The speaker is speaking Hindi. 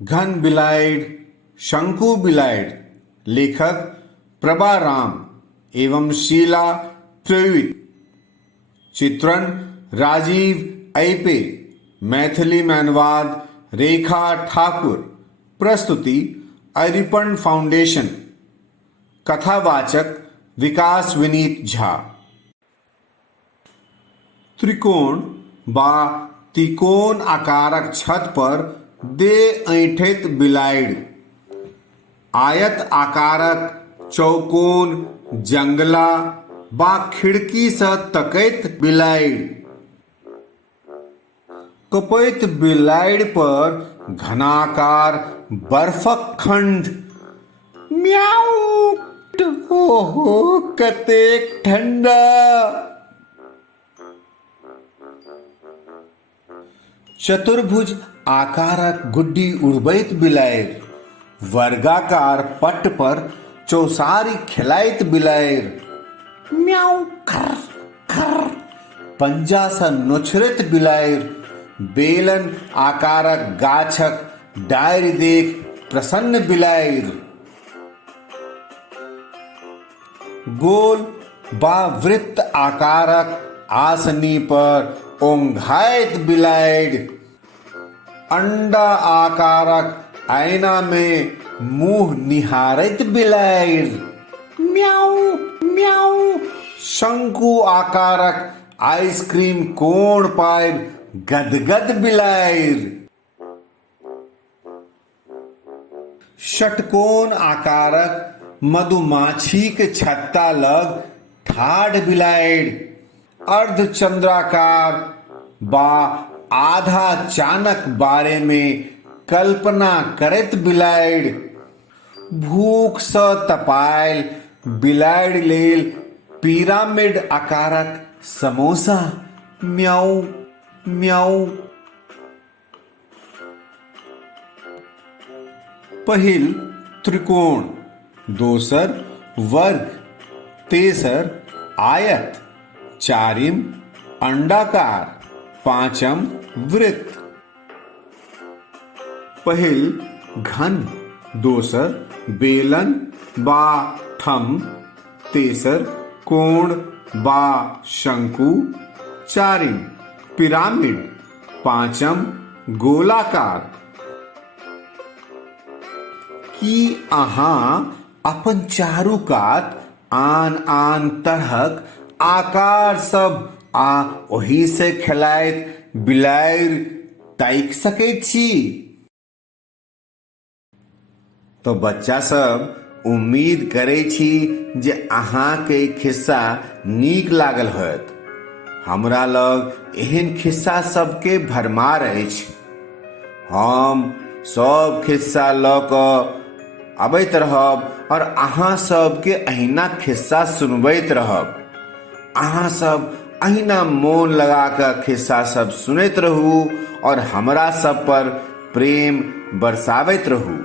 घन बिलाइड, शंकु बिलाइड। लेखक प्रभा राम एवं शीला त्रिविट। चित्रण राजीव ऐपे। मैथिली में अनुवाद रेखा ठाकुर। प्रस्तुति अरिपन फाउंडेशन। कथावाचक विकास विनीत झा। त्रिकोण बा तिकोण आकारक छत पर दे ऐंठैत बिलाड़ि। आयत आकारक चौकोन जंगला बा खिड़की सँ तकैत बिलाड़ि। कपैत बिलाड़ि पर घनाकार बर्फक खंड। म्याऊ। ओहो कतेक ठंडा। चतुर्भुज आकारक गुड्डी उड़बैत बिलाड़ि। वर्गाकार पट्ट पर चौसारी खेलाइत बिलाड़ि। म्याऊ खर खर। पंजा सँ नोचरैत बिलाड़ि। बेलन आकारक गाछक डारि देख प्रसन्न बिलाड़ि। गोल बा वृत्त आकारक आसनी पर ओंघाइत बिलाड़ि। अंडा आकारक आईना में मुंह निहारैत बिलाड़ि। म्याऊ म्याऊ। शंकु आकारक आइसक्रीम कोण पाइब गदगद बिलाड़ि। षटकोण आकारक मधुमाछीक छत्ता लग ठाढ़ बिलाड़ि। अर्धचंद्राकार बा आधा चानक बारे में कल्पना करैत बिलाड़ि। भूख सँ तपायल बिलाड़ि लेल पिरामिड आकारक समोसा। म्याऊ म्याऊ। पहिल त्रिकोण, दोसर वर्ग, तेसर आयत, चारिम अंडाकार, पांचम वृत्त। पहिल घन, दोसर बेलन बा थम, तेसर कोण बा शंकु, चारिम पिरामिड, पांचम गोलाकार। की अहाँ अपन चारू कात आन आन तरहक आकार सब आ ओहि से खेलाइत बिलाड़ि ताकि सकैत छी? तो बच्चा सब उम्मीद करै छी जे अहाँके खिस्सा नीक लागल होयत। हमरा लग एहन खिस्सा सबके भरमार अछि। हम सब खिस्सा लऽ कऽ अबैत रहब और अहाँ सबके अहिना खिस्सा सुनबैत रहब। अहाँ सब अहिना मोन लगा कऽ खिस्सा सब सुनैत रहू और हमरा सब पर प्रेम बरसावैत रहू।